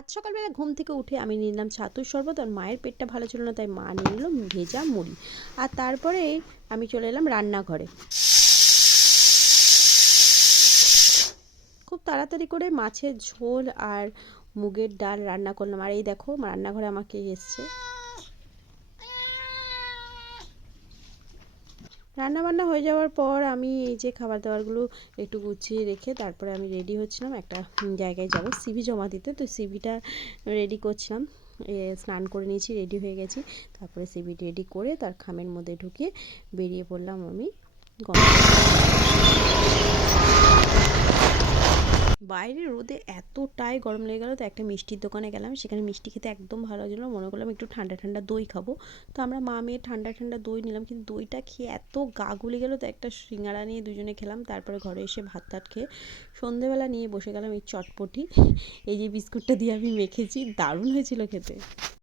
আজ সকালবেলা ঘুম থেকে উঠে আমি নিলাম ছাতুর শরবত, আর মায়ের পেটটা ভালো ছিল না তাই মা নিয়ে নিল ভেজা মুড়ি। আর তারপরে আমি চলে এলাম রান্নাঘরে। খুব তাড়াতাড়ি করে মাছের ঝোল আর মুগের ডাল রান্না করলাম। আর এই দেখো রান্নাঘরে আমাকে এসছে। রান্নাবান্না হয়ে যাওয়ার পর আমি এই যে খাবার দাবারগুলো একটু গুছিয়ে রেখে তারপরে আমি রেডি হচ্ছিলাম একটা জায়গায় যাব সিভি জমা দিতে। তো সিভিটা রেডি করছিলাম। স্নান করে নিয়েছি, রেডি হয়ে গেছি। তারপরে সিভি রেডি করে তার খামের মধ্যে ঢুকিয়ে বেরিয়ে পড়লাম আমি। বাইরে রোদে এতটাই গরম লেগে গেলো, তো একটা মিষ্টির দোকানে গেলাম। সেখানে মিষ্টি খেতে একদম ভালো লাগছিলো, মনে করলাম একটু ঠান্ডা ঠান্ডা দই খাবো। তো আমরা মা মেয়ে ঠান্ডা ঠান্ডা দই নিলাম, কিন্তু দইটা খেয়ে এত গা গুলে গেলো, তো একটা সিঙ্গাড়া নিয়ে দুজনে খেলাম। তারপরে ঘরে এসে ভাত টাত খেয়ে সন্ধেবেলা নিয়ে বসে গেলাম এই চটপটি। এই যে বিস্কুটটা দিয়ে আমি মেখেছি, দারুণ হয়েছিল খেতে।